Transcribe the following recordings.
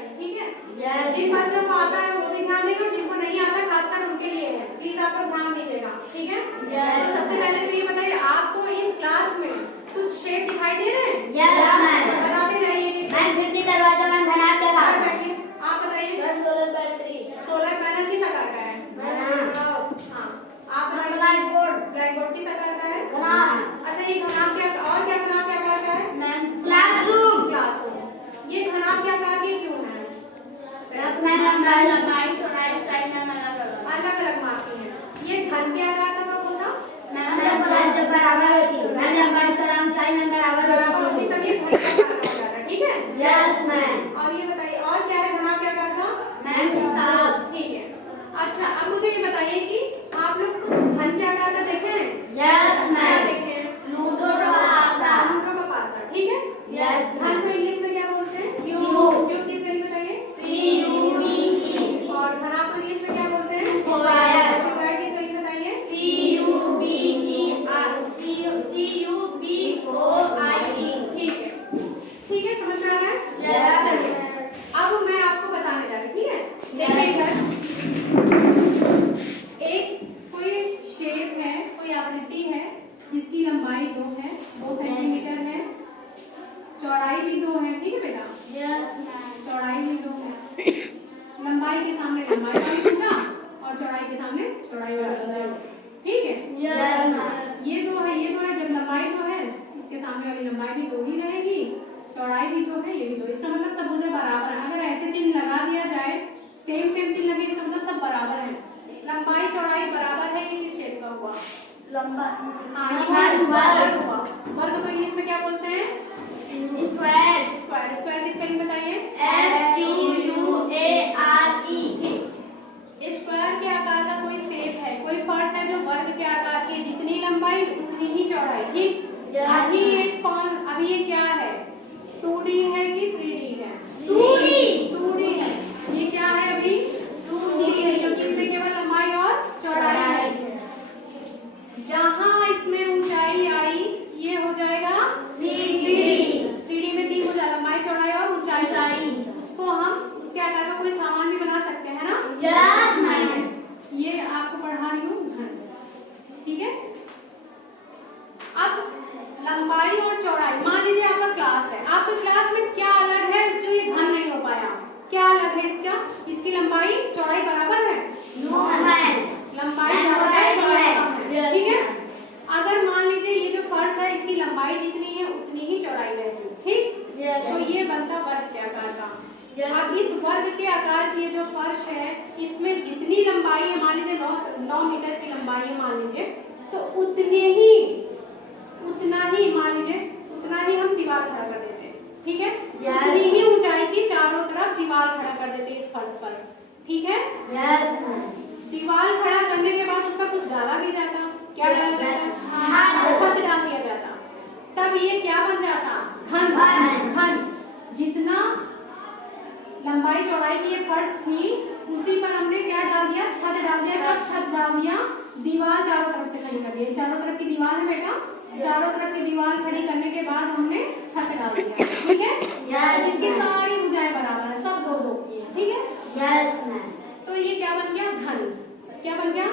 बताइए, ठीक है। जिन बच्चों को आता है वो भी ध्यान देगा, जिनको नहीं आता खासकर उनके लिए है, प्लीज आप लोग ध्यान दीजिएगा, ठीक है। तो सबसे पहले तो ये बताइए, आपको इस क्लास में कुछ शेप दिखाई दे रहे हैं? बताते जाइए। आप बताइए। सोलर पैनल किस आकार का है? हाँ, आप ब्लैक बोर्ड किस आकार का है? अच्छा, ये घनाभ क्या और क्या घनाभ क्या आकार का है? क्लासरूम। ये घनाभ क्या आकार के क्यों है? अलग अलग मापी है। ये घन के आकार का कब होता? बराबर होती तब ये घन के आकार का हो जाता है, ठीक है। और ये बताइए, और क्या है घनाभ के आकार का? ठीक है। अच्छा, अब मुझे ये बताइए कि आप लोग कुछ घन के आकार का देखे हैं? क्या देखे हैं? लूडो का पासा, ठीक है। घन को इंग्लिश में क्या बोलते हैं? क्यूब किस लिए बताइए? और घनाभ को इंग्लिश में क्या बोलते हैं? स्क्वायर किस लिए बताइए? ठीक है, समझ में आ रहा है? चलिए, अब मैं आपको बताने जा रही हूँ, ठीक है। देखिए इधर एक कोई शेप है, कोई आकृति है जिसकी लंबाई 2 है, 2 सेंटीमीटर है, चौड़ाई भी 2 है, ठीक है बेटा? चौड़ाई भी 2 है। लंबाई के सामने लंबाई वाली पूछा और चौड़ाई के सामने चौड़ाई वाली, ठीक है। ये 2 है, ये 2 है। जब लंबाई 2 है, इसके सामने वाली लंबाई भी 2 ही रहेगी, चौड़ाई भी 2 है, ये भी 2। इसका मतलब सब मुझे बराबर है। अगर ऐसे चिन्ह लगा दिया जाए, सेम चिन्ह लगे, इसका मतलब सब बराबर है। लंबाई चौड़ाई बराबर है, ये किस शेप का हुआ? वर्ग हुआ। वर्ग को इंग्लिश में क्या बोलते हैं? स्क्वायर किसका नहीं बताइए? स्क्वायर के आकार का कोई शेप है, कोई फर्श है जो वर्ग के आकार की, जितनी लंबाई उतनी ही चौड़ाई, ठीक। अभी ये क्या है? 2D है कि 3D है? 2D है। ये क्या है अभी? 2D है, क्योंकि इसमें केवल लंबाई और चौड़ाई है। जहां इसमें ऊंचाई आई, ये हो जाएगा 3D में 3 हो जाएगा, लंबाई चौड़ाई और ऊंचाई। उसको हम उसके आकार का कोई सामान भी बना सकते हैं ना? ये आपको पढ़ा रही हूँ घन, ठीक है। अब लंबाई और चौड़ाई, मान लीजिए आपका क्लास है, आपके क्लास में क्या अलग है जो ये घन नहीं हो पाया? क्या अलग है इसका? इसकी लंबाई चौड़ाई बराबर है? लंबाई चौड़ाई कम है, ठीक है। अगर मान लीजिए ये जो फर्श है, इसकी लंबाई जितनी है उतनी ही चौड़ाई रहेगी, ठीक। तो ये बनता वर्ग के आकार का। अब इस वर्ग के आकार की जो फर्श है, इसमें जितनी लंबाई है, मान लीजिए 9 मीटर की लंबाई है मान लीजिए, तो उतना ही हम दीवार खड़ा कर देते हैं, ठीक है। उतनी ही ऊंचाई की चारों तरफ दीवार खड़ा कर देते हैं इस फर्श पर, ठीक है। दीवार खड़ा करने के बाद उस पर कुछ डाला भी जाता। क्या डाला जाता? छत डाल दिया जाता। तब ये क्या बन जाता? घन। जितना लंबाई चौड़ाई की ये फर्श थी, उसी पर हमने क्या डाल दिया? छत डाल दिया। कब छत डाल दिया? दीवार चारों तरफ से खड़ी कर दी। चारों तरफ की दीवार है बेटा, चारों तरफ की दीवार खड़ी करने के बाद हमने छत डाल दिया, ठीक है। इसकी सारी भुजाएं बराबर है, सब 2-2 की है, ठीक है। तो ये क्या बन गया? घन। क्या बन गया?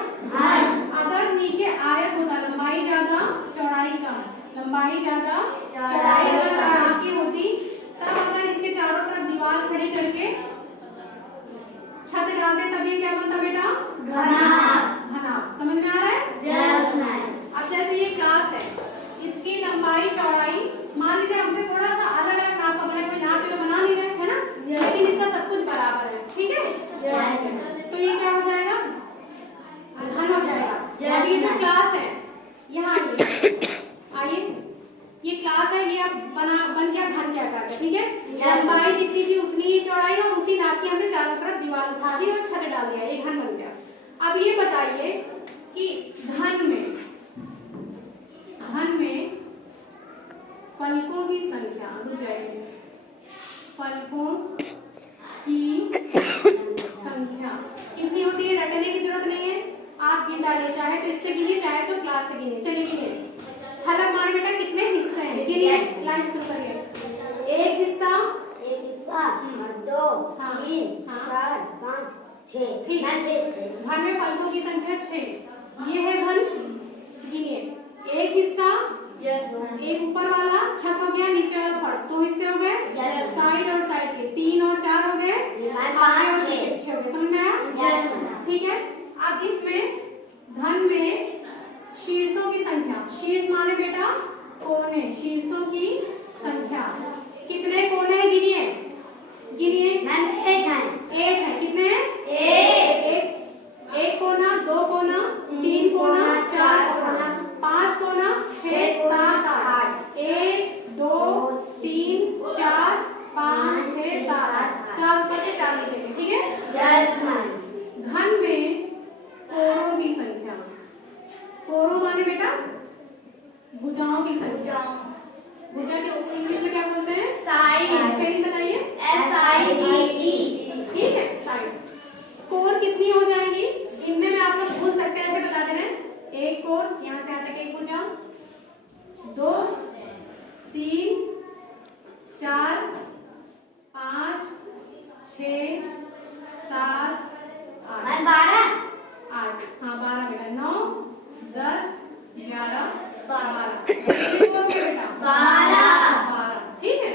अगर नीचे आयत होता, लंबाई ज्यादा चौड़ाई कम, लंबाई ज्यादा चौड़ाई अगर की होती, तब अगर इसके चारों तरफ दीवार खड़ी करके छत डालते, तब ये क्या बनता बेटा? घनाभ। समझ में आ रहा है? अब जैसे ये क्लास है, इसकी लंबाई चौड़ाई मान लीजिए हमसे थोड़ा सा अलग अलग नाप का बना, कोई नाप के तो बना नहीं रहे, है ना? लेकिन इसका सब कुछ बराबर है, ठीक है। तो ये क्या हो जाएगा? घन हो जाएगा। अब ये जो क्लास है, यहाँ आइए, ये क्लास है, ये अब बन गया घन के आकार का, ठीक है। लंबाई जितनी थी उतनी ही चौड़ाई, और उसी नाप की हमने चारों तरफ दीवार उठा दी और छत डाल दिया, ये घन बन गया। अब ये बताइए कि घन में फलकों की संख्या, फलकों की संख्या कितनी होती है? रटने की जरूरत नहीं है, आप गिन डालिए, चाहे तो इससे गिनिए, चाहे तो क्लास से गिनिए। चलिए गिनिए, हलक मार बेटा, कितने हिस्से हैं? गिनिए, लाइन शुरू करिए। एक हिस्सा, 2, ठीक है, घन में फलकों की संख्या 6। ये है घन, गिनिए। एक हिस्सा, एक ऊपर वाला छत हो गया, नीचे वाला फर्श, 2 हिस्से हो गए, साइड और साइड के 3 और 4 हो गए, आगे और पीछे 6 हो गए। समझ में आया? ठीक है। अब इसमें घन में शीर्षों की संख्या, शीर्ष माने बेटा कोने, शीर्षों की संख्या कितने कोने हैं? गिनिए, गिनिए। 8 है। कितने हैं? एक कोना, 2 कोना, 3 कोना, 4 कोना, 5 कोना, 6, 7, 8। 1 2 3 4 5 6 7 8। 4 ऊपर के 4 नीचे के। ठीक है। घन में कोरों की संख्या, कोरों माने बेटा भुजाओं की संख्या। भुजा के इंग्लिश में क्या बोलते हैं? साइड। स्पेलिंग बताइए। SIDE। ठीक है, साइड। कोर कितनी हो जाएंगी? गिनने में आप लोग भूल सकते हैं, ऐसे बता दे रहे हैं। एक कोर, यहाँ से यहाँ तक एक भुजा, 2 3 4 5 6 7 8। 12। 8, हाँ 12 बेटा। 9 10 11 12 बेटा 12। ठीक है।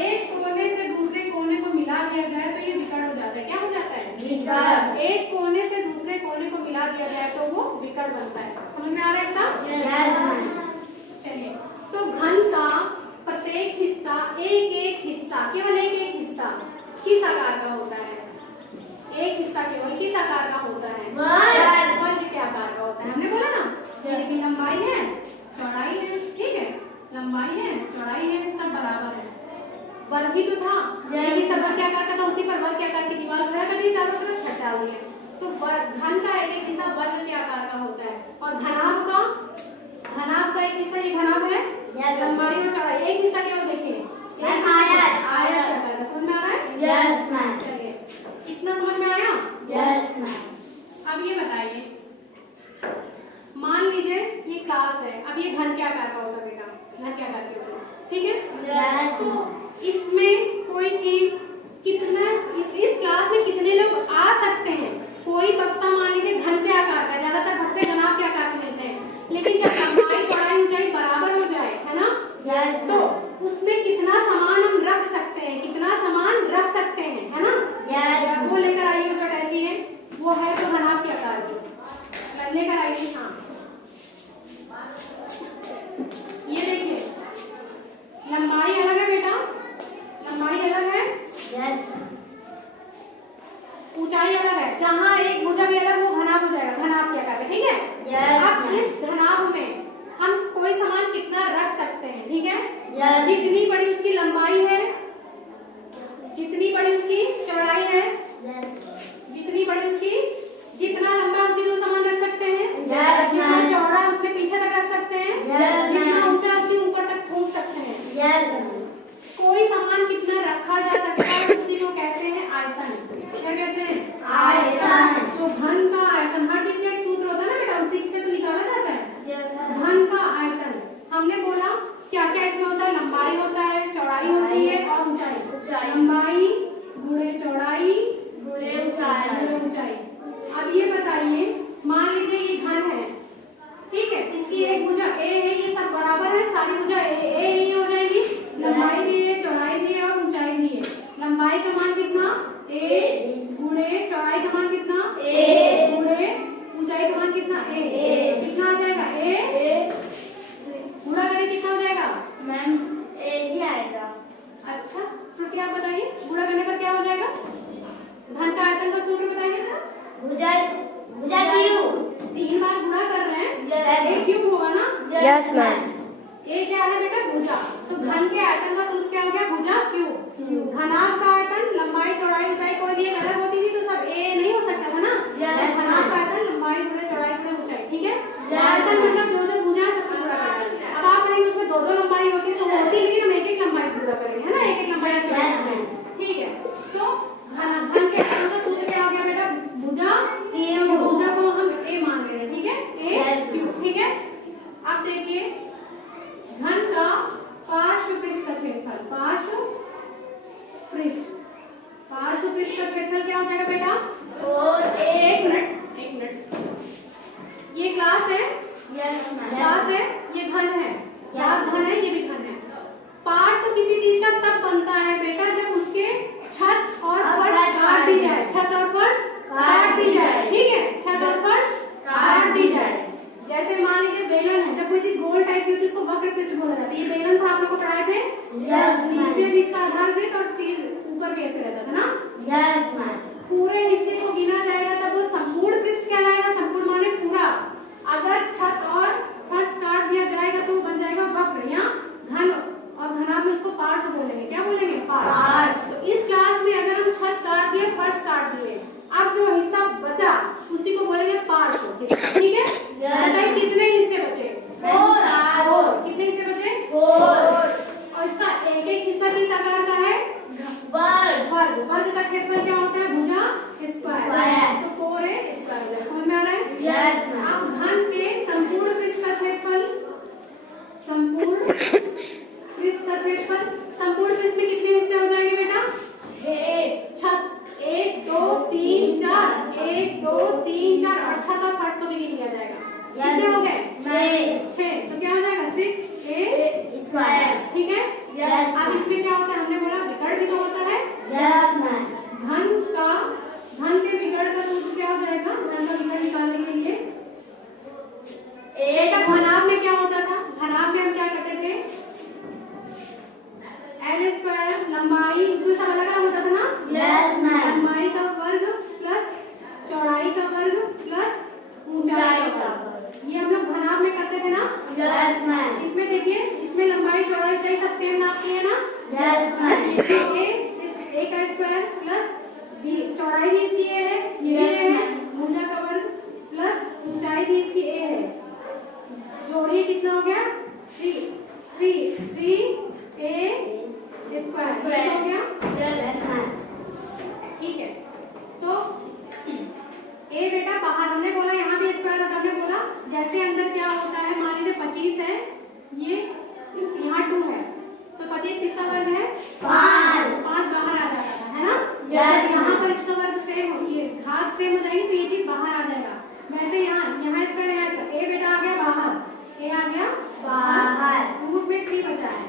एक कोने से दूसरे कोने को मिला दिया जाए तो ये विकर्ण हो जाता है। क्या हो जाता है? विकर्ण। एक कोने से दूसरे कोने को मिला दिया जाए तो वो विकर्ण बनता है। समझ में आ रहा है एकदम? चलिए, तो घन का प्रत्येक हिस्सा, एक हिस्सा, केवल एक हिस्सा किस आकार का होता है? एक हिस्सा केवल किस आकार का होता है? वर्ग के आकार का होता है। हमने बोला ना, इसकी लंबाई है, चौड़ाई है। ठीक है, लंबाई है, चौड़ाई है, सब बराबर है। वर्ग ही तो था, यही सब वर्ग के आकार का था, उसी पर वर्ग के आकार की दीवार खड़ा कर दी, चारों तरफ छत डाल दिए। तो घन का एक हिस्सा वर्ग के आकार का होता है। और घनाभ का एक हिस्सा, ये घनाभ है, लंबाई और चौड़ाई। एक हिस्सा केवल देखिए, आयत आकार का। समझ में आ रहा है? चलिए, इतना समझ में आया? अब ये बताइए, मान लीजिए ये क्लास है, अब ये घन के आकार का होता बेटा, घन के आकार के होता। ठीक है। तो इसमें कोई चीज कितना, इस क्लास में कितने लोग आ सकते हैं? कोई बक्सा मान लीजिए घन के आकार का, ज्यादातर बक्से घनाभ के आकार के मिलते हैं, लेकिन जब लंबाई चौड़ाई ऊंचाई बराबर हो जाए, है ना, तो उसमें कितना सामान हम रख सकते हैं? कितना सामान रख सकते हैं, है ना? वो लेकर आइए, उसका अटैची है, वो है तो घनाभ के आकार की, लेकर आइए। हाँ, ये देखिए, लंबाई अलग है बेटा, लंबाई अलग है, ऊंचाई अलग है। जहाँ एक भुजा भी अलग, वो घनाभ हो जाएगा, घनाभ के आकार का। ठीक है। अब इस घनाभ में हम कोई सामान कितना रख सकते हैं? ठीक है। जितनी बड़ी उसकी लंबाई है, जितनी बड़ी उसकी चौड़ाई है, जितनी बड़ी उसकी, जितना लंबा उतनी दूर सामान रख सकते हैं, जितना चौड़ा उतने पीछे तक रख सकते हैं, जितना ऊंचा उतनी ऊपर तक फूंक सकते हैं। कोई सामान कितना रखा जा सकता है, उसी को कहते हैं आयतन। क्या कहते हैं? आयतन। तो घन का आयतन, हर चीज का एक सूत्र होता है ना बेटा, उसी से तो निकाला जाता है। घन का आयतन हमने बोला क्या क्या इसमें होता है? लंबाई होता है, चौड़ाई होती है और ऊंचाई। लंबाई गुणे चौड़ाई गुणे ऊंचाई। अब ये बताइए, मान लीजिए ये घन है, ठीक है, इसकी एक भुजा ए है, ये सब बराबर है, सारी भुजा ए ही हो जाएगी। लंबाई भी है, चौड़ाई भी है और ऊंचाई भी है। लंबाई का मान कितना? ए गुणे चौड़ाई का मान कितना? ए गुणे ऊंचाई का मान कितना? ए। कितना आ जाएगा? ए गुणा करें कितना हो जाएगा? मैम ए ही आएगा। अच्छा, श्रुति आप बताइए, गुणा करने पर क्या हो जाएगा? घन का आयतन का सूत्र बताइए जरा। भुजा क्यूब, 3 बार गुणा कर रहे हैं, ए क्यूब होगा ना? Yes ma'am. ए क्या है बेटा? भुजा। तो घन के आयतन का सूत्र क्या हो गया? भुजा क्यूब। घनाभ का आयतन, लंबाई चौड़ाई ऊंचाई कोई भी अलग होती थी तो सब ए नहीं हो सकता था ना। घनाभ का आयतन, लंबाई गुणे चौड़ाई गुणे ऊंचाई। ठीक है। आयतन मतलब जो भुजा है सबको गुणा करना है। अब आप कहेंगे उसमें 2-2 लंबाई होती है तो होती, लेकिन हम एक लंबाई गुणा करेंगे, है ना, एक लंबाई। ठीक है। तो घन के आयतन का सूत्र क्या हो गया बेटा? भुजा क्यूब। भुजा को हम ए मान ले रहे हैं। ठीक है, ए क्यूब। ठीक है। अब देखिए, घन का पार्श्व पृष्ठ का क्षेत्रफल, पार्श्व पृष्ठ पृष्ठ का क्षेत्रफल क्या हो जाएगा बेटा? 4a। एक मिनट, ये क्लास है, क्लास है, ये घन है, क्लास घन है, ये भी घन है। पार्श्व तो किसी चीज का तब बनता है बेटा जब उसके छत और फर्श काट दी जाए, छत और फर्श काट दी जाए, ठीक है, छत और फर्श काट दी जाए। जैसे मान लीजिए बेलन है, जब कोई चीज गोल टाइप की होती है उसको वक्र पृष्ठ बोला जाता है। ये बेलन था, आप लोग को पढ़ाए थे, नीचे भी इसका आधार वृत्त और सिर ऊपर भी ऐसे रहता था ना। पूरे हिस्से को गिना जाएगा तब वो संपूर्ण पृष्ठ कहलाएगा। संपूर्ण माने पूरा। अगर छत और फर्श काट दिया जाएगा तो वो बन जाएगा वक्र या घन, और घना में उसको पार्श्व बोलेंगे। क्या बोलेंगे? पार्श्व। तो इस क्लास में अगर हम छत काट दिए, फर्श काट दिए, अब जो हिस्सा बचा उसी को बोलेंगे पार्श्व, ठीक है? बताइए कितने हिस्से बचे? 4। कितने हिस्से बचे? 4। और इसका एक एक हिस्सा किस आकार का है? वर्ग। वर्ग का क्षेत्रफल क्या होता है? भुजा स्क्वायर। तो 4a स्क्वायर। समझ में आ रहा है? यस। अब घन के संपूर्ण पृष्ठ का क्षेत्रफल, संपूर्ण पृष्ठ का क्षेत्रफल, संपूर्ण पृष्ठ में कितने हिस्से हो जाएंगे बेटा? 6। छत 1 2 3 4, 1 2 3 4, और छत और फर्श को भी गिन लिया जाएगा। कितने हो गए? 6। तो क्या हो जाएगा? 6a स्क्वायर, ठीक है? यस। अब इसमें क्या होता है? हमने बोला विकर्ण भी तो होता है। यस। घन के विकर्ण का सूत्र क्या हो जाएगा? घन का विकर्ण निकालने के लिए एक घनाभ में क्या होता था? घनाभ में हम क्या करते थे? L स्क्वायर लंबाई, इसमें सब अलग अलग होता था ना? Yes ma'am. लंबाई का वर्ग प्लस चौड़ाई का वर्ग प्लस ऊंचाई का वर्ग, ये हम लोग घनाभ में करते थे ना? Yes ma'am. इसमें देखिए, इसमें लंबाई चौड़ाई ऊंचाई सब सेम नाप की है ना? Yes ma'am. a का स्क्वायर प्लस चौड़ाई भी इसकी a है, ये भी a है, भुजा का वर्ग प्लस ऊंचाई भी इसकी a है। जोड़िए कितना हो गया? 3a स्क्वायर हो गया। ठीक है, तो a बेटा बाहर, हमने बोला यहाँ भी स्क्वायर था, हमने बोला जैसे अंदर क्या होता है, मान लीजिए 25 है, ये यहाँ 2 है, तो 25 किसका वर्ग है? 5 बाहर आ जाता था, है ना? यहाँ पर इसका वर्ग सेम हो, ये घात सेम हो जाएगी तो ये चीज बाहर आ जाएगा। वैसे यहाँ स्क्वायर है, a बेटा आ गया बाहर, a आ गया बाहर, रूट में 3 बचा है,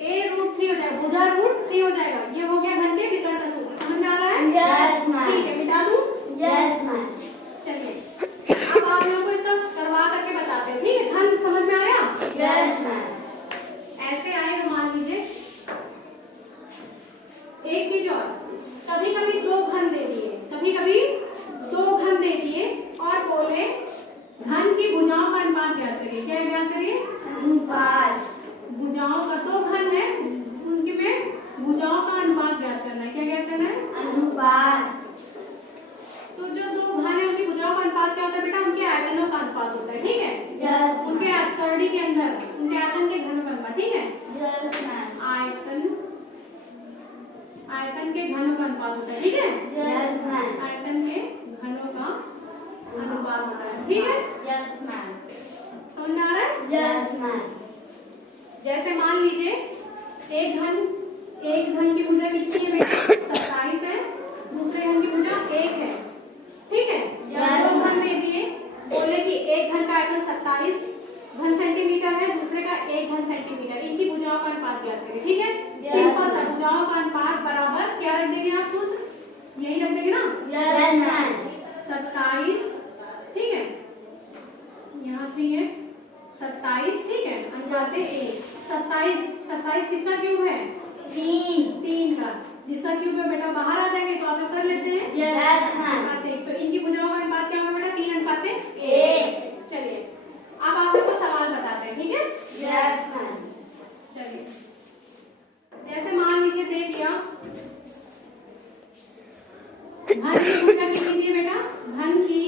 a √3 हो जाएगा, भुजा √3 हो जाएगा। ये हो गया घन के विकर्ण का सूत्र। समझ में आ रहा है? Yes ma'am. ठीक है, मिटा दूं? Yes ma'am. चलिए अब आप लोगों को इसका करवा करके बताते हैं, ठीक है? घन समझ में आया? Yes ma'am. ऐसे आएगा, मान लीजिए एक चीज और, कभी कभी 2 घन दे दिए, कभी कभी 2 घन दे दिए और बोले घन की भुजाओं का अनुपात ज्ञात करिए। क्या ज्ञात करिए? अनुपात। भुजाओं का 2 घन है, उनके में भुजाओं का अनुपात ज्ञात करना है। क्या ज्ञात करना है? अनुपात। तो जो 2 घन है उनकी भुजाओं का अनुपात क्या होता है बेटा? उनके आयतनों का अनुपात होता है, ठीक है? यस। उनके करड़ी के अंदर उनके आयतन के घनों का अनुपात, ठीक है? Yes ma'am. आयतन के घनों का अनुपात होता है, ठीक है? Yes ma'am. आयतन के घनों का अनुपात होता है, ठीक है? Yes ma'am. समझ में आ रहा है? Yes ma'am. जैसे मान लीजिए एक घन की भुजा कितनी है बेटा? 27 है, दूसरे घन की भुजा 1 है, ठीक है? Yes. 2 घन दे दिए, बोले कि एक घन का आयतन 27 घन सेंटीमीटर है, दूसरे का 1 घन सेंटीमीटर, इनकी भुजाओं का अनुपात ज्ञात करें, ठीक है? सिंपल सा, भुजाओं का अनुपात बराबर क्या रख देंगे आप? सूत्र यही रख देंगे ना? Yes ma'am. 27, ठीक है, यहाँ 3 है, 27, ठीक है, अनुपात 1। 27 किसका क्यूब है? 3 का, जिसका क्यूब है बेटा बाहर आ जाएंगे, तो आप लोग कर लेते हैं। Yes ma'am. अनुपात 1, तो इनकी भुजाओं का अनुपात क्या होगा बेटा? 3 अनुपात 1। चलिए अब आप लोग को सवाल बताते हैं, ठीक है? Yes ma'am. चलिए जैसे मान लीजिए दे दिया घन की भुजा कितनी दी है बेटा? घन की,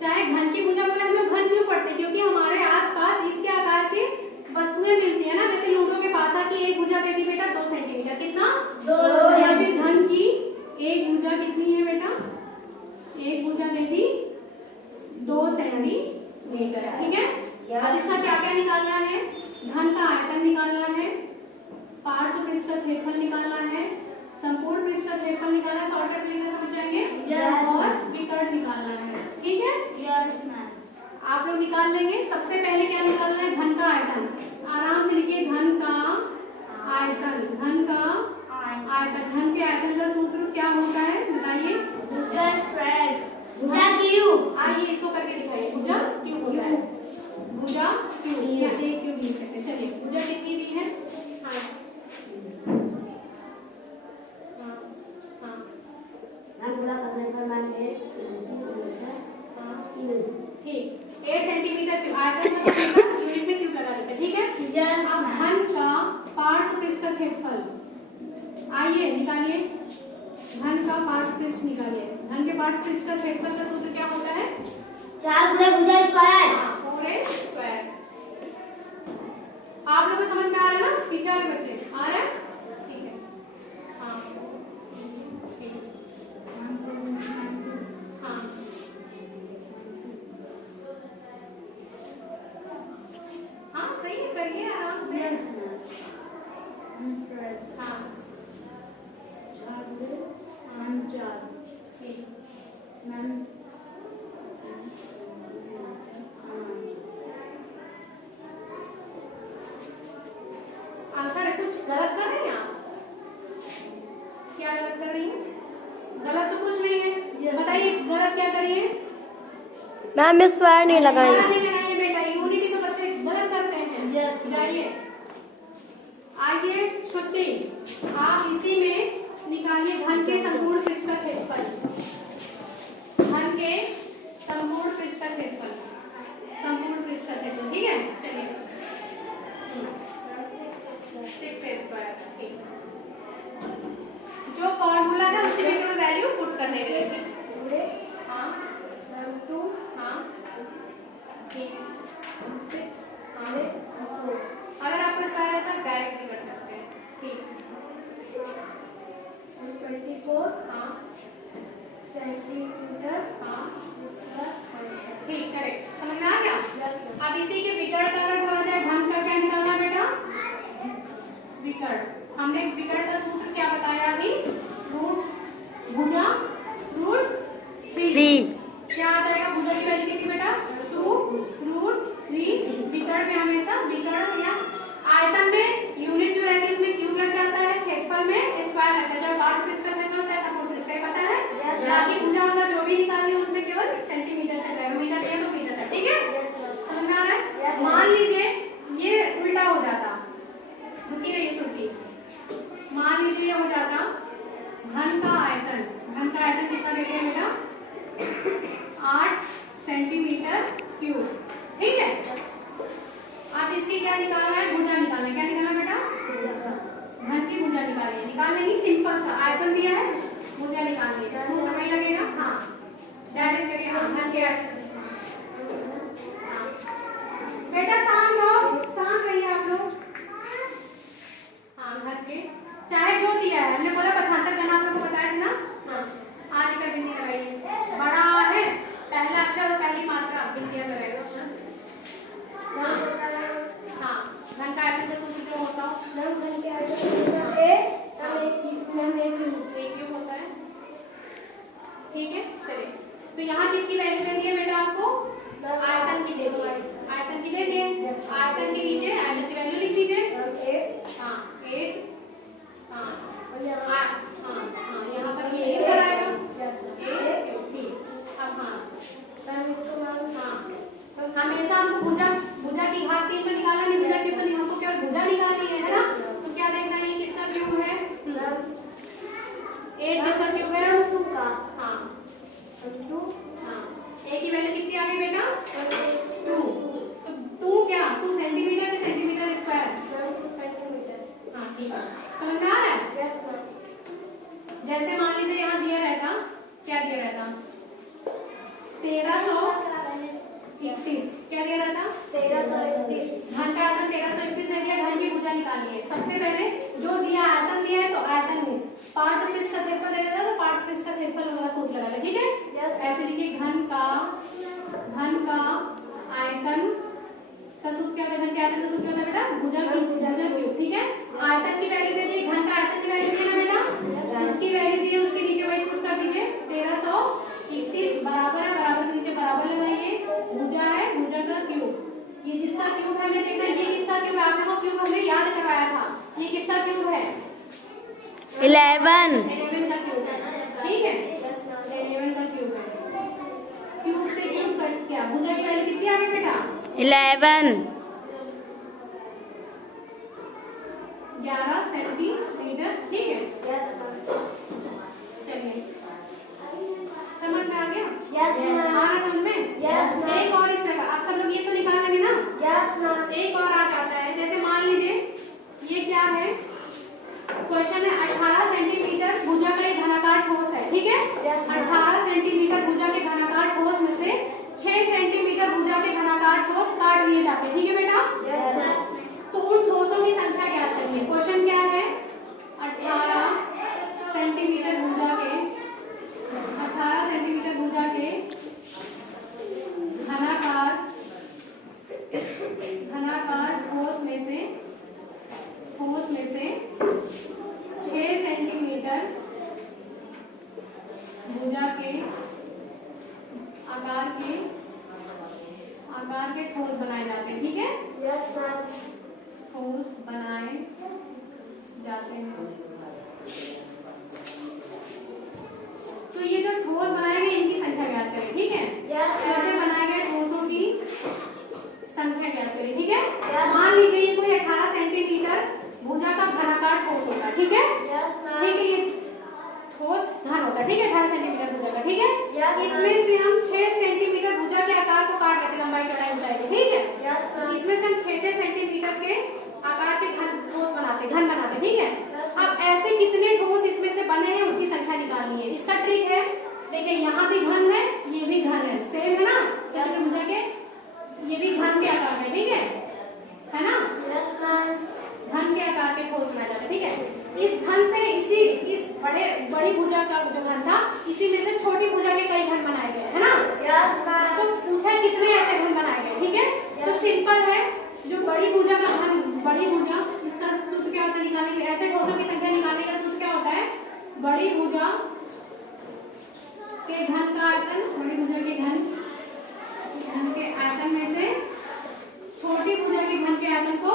चाहे घन की भुजा बोले, हम लोग घन क्यों पढ़ते हैं? क्योंकि हमारे आसपास इसके आकार की वस्तुएं मिलती है ना। जैसे लूडो के पासा की एक भुजा देती बेटा 2 सेंटीमीटर, कितना? 2। या फिर घन की एक भुजा कितनी है बेटा? एक भुजा देती 2 सेंटीमीटर, ठीक है? अब इसका क्या क्या निकालना है? घन का आयतन निकालना है, पार्श्व पृष्ठ का क्षेत्रफल निकालना है, संपूर्ण पृष्ठ का क्षेत्रफल निकालना है, शॉर्टकट तरीका समझ जाएंगे। Yes. और विकर्ण निकालना है, ठीक है। Yes, ma'am. आप लोग निकाल लेंगे। सबसे पहले क्या निकालना है, घन का आयतन। आराम से लिखिए, घन का आयतन, घन का आयतन। घन के आयतन का सूत्र क्या होता है बताइए। भुजा square. भुजा क्यूब. आइए इसको करके दिखाइए। भुजा क्यूब होता है, भुजा क्यूब या एक क्यूब लिख सकते हैं। चलिए भुजा कितनी दी है। हाँ हाँ हाँ मैम पूरा करने पर मैम 8 हाँ क्यूब. ठीक, 8 सेंटीमीटर क्यूब आयतन का यूनिट में क्यूब लगा देते हैं, ठीक है। Yes, अब ma'am. घन का पार्श्व पृष्ठ का क्षेत्रफल, आइए निकालिए। घन का पार्श्व पृष्ठ निकालिए। घन के पार्श्व पृष्ठ का क्षेत्रफल का सूत्र क्या होता है। 4 गुणे भुजा स्क्वायर. पूरे स्क्वायर। आप लोगों को समझ में आ रहा है ना, पीछे वाले बच्चे आ रहा है, ठीक है। हाँ ठीक है। हाँ हाँ सही है, करिए आराम से। Yes, ma'am. हाँ 4 गुणे हाँ 4 ठीक मैम. आंसर कुछ गलत कर रही हैं आप। क्या गलत कर रही हैं। गलत तो कुछ नहीं है, बताइए गलत क्या कर रही है। मैम स्क्वायर नहीं लगाई। नहीं लगाइए बेटा, यूनिटी तो बच्चे गलत करते हैं। Yes. जाइए आइए श्रुति, आप इसी में निकालिए घन के संपूर्ण पृष्ठ का क्षेत्रफल। घन के संपूर्ण पृष्ठ का क्षेत्रफल, संपूर्ण पृष्ठ का क्षेत्रफल, ठीक है। चलिए 6a स्क्वायर, ठीक। जो फॉर्मूला है उसी में केवल वैल्यू पुट करने के लिए। हाँ मैम 2 हाँ ठीक, 6 हाँ। अगर आपको इसका आया तो डायरेक्ट भी कर सकते हैं, ठीक। 24 हाँ सेंटीमीटर हाँ स्क्वायर. ठीक, करेक्ट। समझ में आ गया। Yes, ma'am. अब इसी के विकर्ण का अगर बोला जाए, घन का क्या निकालना बेटा, विकर्ण। हमने विकर्ण का सूत्र क्या बताया अभी, रूट भुजा रूट 3। क्या आ जाएगा, भुजा की वैल्यू कितनी बेटा 2 रूट 3। विकर्ण में हमेशा विकर्ण या आयतन में यूनिट जो रहती है उसमें क्यूब लग जाता है, क्षेत्रफल में स्क्वायर लगता है। जब पार्श्व पृष्ठ का क्षेत्रफल चाहे संपूर्ण पृष्ठ का पता है। बाकी भुजा वाला जो भी निकालनी है उसमें केवल सेंटीमीटर तक रहेगा, मीटर चाहिए तो मीटर तक, ठीक है। समझ में आ रहा है। मान लीजिए ये उल्टा हो जाता, रुकी रही सुनती। मान लीजिए ये हो जाता घन का आयतन, घन का आयतन कितना दे दिया बेटा 8 सेंटीमीटर क्यूब, ठीक है। आप इसकी क्या निकालना है, भुजा निकालना है। क्या निकालना बेटा, घन की भुजा निकालिए। निकालने ही सिंपल सा आयतन दिया है, भुजा निकालनी है, सूत्र वही लगेगा। हाँ डायरेक्ट करिए। हाँ घन के आयतन। हाँ बेटा शांत रहो, शांत रहिए आप लोग। हाँ घन के, चाहे जो दिया है, हमने बोला 75 घन आप लोगों को बताया था ना। हाँ आज का बिंदी लगाइए, बड़ा है पहला अक्षर और पहली मात्रा बिंदिया लगाइए। हाँ हाँ घन का आयतन का सूत्र जो होता हो एक क्यूब होता है, ठीक है। चलिए तो यहाँ किसकी वैल्यू दे दी है बेटा आपको, आयतन की दे दी है। आयतन की दे दी है, आयतन के नीचे आयतन की वैल्यू लिख दीजिए। हाँ 8 हाँ हाँ हाँ यहाँ पर ये इधर आएगा 8 ठीक। अब हाँ हमेशा हमको भुजा की घात 3 पर निकालना नहीं, भुजा के पर हमको केवल भुजा निकालनी है ना। तो क्या देखना है, ये किसका क्यूब है, 8 किसका क्यूब है। हाँ हाँ a की वैल्यू कितनी आ गई बेटा 2। तो 2 क्या 2 सेंटीमीटर के सेंटीमीटर स्क्वायर। हाँ ठीक है, समझ में आ रहा है। जैसे मान लीजिए यहाँ दिया रहता, क्या दिया रहता 1331, क्या दिया रहता 1331. घन का आयतन 1331 दे दिया। घन की भुजा निकालनी है। सबसे पहले जो दिया आयतन दिया है तो आयतन में पार्श्व पृष्ठ का क्षेत्रफल दे देता, तो पार्श्व पृष्ठ का क्षेत्रफल वाला सूत्र लगा ले, ठीक है। ऐसे लिखिए घन का आयतन का सूत्र क्या होता है, घन के आयतन का सूत्र क्या होता है बेटा भुजा क्यूब, ठीक है। आयतन की वैल्यू दे दी, घन का आयतन की वैल्यू दी ना बेटा है 11 11 का क्यूब है, ठीक है, 11 का क्यूब है। क्यूब से क्यूब कट किया, भुजा की वैल्यू कितनी आ गई बेटा? 11 11 सेंटीमीटर, ठीक है। Yes, ma'am. चलिए, समझ में आ गया? Yes, आ ma'am. रहा समझ में? Yes, ma'am. एक और इस तरह, अब सब लोग ये तो निकाल लेंगे ना? Yes, ma'am. एक और आ जाता है, जैसे मान लीजिए ये क्या है, क्वेश्चन है 18 सेंटीमीटर भुजा का एक घनाकार ठोस है, ठीक है। Yes, ma'am. 18 सेंटीमीटर भुजा के घनाकार ठोस में से 6 सेंटीमीटर भुजा के घनाकार ठोस काट लिए जाते हैं, ठीक है बेटा। Yes, ma'am. तो उन ठोसों की संख्या ज्ञात करिए। क्वेश्चन क्या है, 18 सेंटीमीटर भुजा के 18 सेंटीमीटर भुजा के घनाकार ठोस में से 6 सेंटीमीटर भुजा के आकार के ठोस बनाए जाते हैं, ठीक है। Yes, ma'am. ठोस बनाए जाते हैं। तो ये जो ठोस बनाए गए इनकी संख्या ज्ञात करें, ठीक है। Yes, कैसे ma'am. बनाए गए ठोसों की संख्या ज्ञात करें, ठीक है। Yes. मान लीजिए ये कोई 18 सेंटीमीटर भुजा का घनाकार ठोस होता है, ठीक है। Yes, ma'am. ठीक है, ये ठोस घन होता है, ठीक है, 18 सेंटीमीटर भुजा का, ठीक है। Yes, ma'am. इसमें से हम 6 सेंटीमीटर भुजा के आकार को काट लेते हैं, लंबाई चौड़ाई ऊंचाई को, ठीक है। Yes, ma'am. इसमें से हम 6 सेंटीमीटर के आकार के घन बनाते, ठीक है। अब ऐसे कितने ठोस इसमें से बने हैं उसकी संख्या निकालनी है। इसका ट्रिक है, देखिए यहाँ भी घन है, ये भी घन है, सेम है ना, सेंटीमीटर भुजा के ये भी घन के आकार में, ठीक है ना। Yes, ma'am. घन के आकार के ठोस बनाए जाते हैं, ठीक है। इस घन से इस बड़ी भुजा का जो घन था, इसी में से छोटी भुजा के कई घन बनाए गए, है ना। Yes, ma'am. तो पूछा है कितने ऐसे घन बनाए गए, ठीक है। तो सिंपल है, जो बड़ी भुजा का घन, बड़ी भुजा, इसका सूत्र क्या होता है निकालने के, ऐसे ठोसों की संख्या निकालने का सूत्र क्या होता है, बड़ी भुजा के घन का आयतन, बड़ी भुजा के घन के आयतन में से छोटी भुजा के घन के आयतन को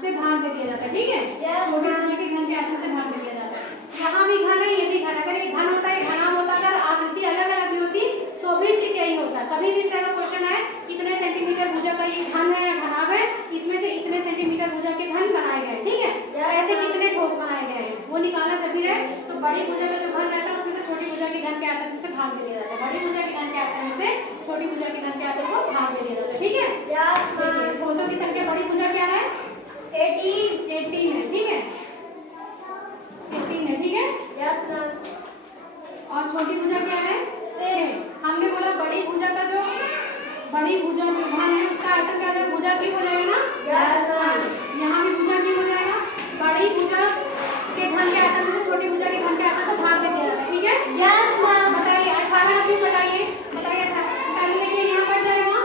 से भाग दे दिया जाता है, ठीक है। Yes, छोटी ma'am. भुजा के घन के आयतन से भाग दे दिया जाता है। यहाँ भी घन है, ये भी घन, अगर ये घन होता है, घना होता, अगर आकृति अलग अलग भी होती तो भी ठीक यही होता। कभी भी इसका क्वेश्चन है कितने सेंटीमीटर भुजा का ये घन है या घनाभ है, इसमें से इतने सेंटीमीटर भुजा के घन बनाए गए, ठीक है। Yes, ऐसे ma'am. कितने ठोस बनाए गए हैं वो निकालना जब भी रहे, तो बड़ी भुजा का जो घन रहता है उसमें से छोटी भुजा के घन के आयतन से भाग दे दिया जाता है, बड़ी भुजा के घन के आयतन से छोटी भुजा के घन के आयतन को भाग दे दिया जाता है, ठीक है। Yes, देखिए, ma'am. ठोसों की संख्या बड़ी भुजा क्या है, 18. 18 है, ठीक है, 18 है, ठीक है। Yes, ma'am. और छोटी भुजा क्या है, 6। हमने बोला बड़ी भुजा जो घन है उसका आयतन क्या हो जाएगा, भुजा क्यूब हो जाएगा ना। Yes, ma'am. यहाँ भी भुजा क्यूब हो जाएगा। बड़ी भुजा के घन के आयतन में से छोटी भुजा के घन के आयतन को भाग दे दिया जाता है, ठीक है। Yes, ma'am. बताइए 18 क्यों, बताइए 18 देखिए यहाँ पर जाएगा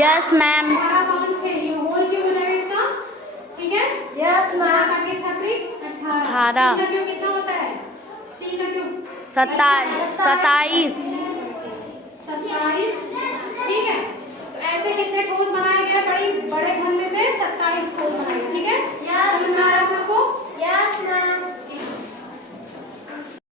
यस मैम 12/6, ये होल क्यों हो जाएगा इसका, ठीक है। Yes, यहाँ ma'am. काटिए छात्री 18 18 3 का क्यूब कितना होता है, 3 का क्यूब 27 27, ठीक है। तो ऐसे कितने ठोस बनाए गए, बड़े घन में से 27 ठोस बनाए गए, ठीक है। Yes, समझ में आ रहा है आप लोगों को? Yes, ma'am.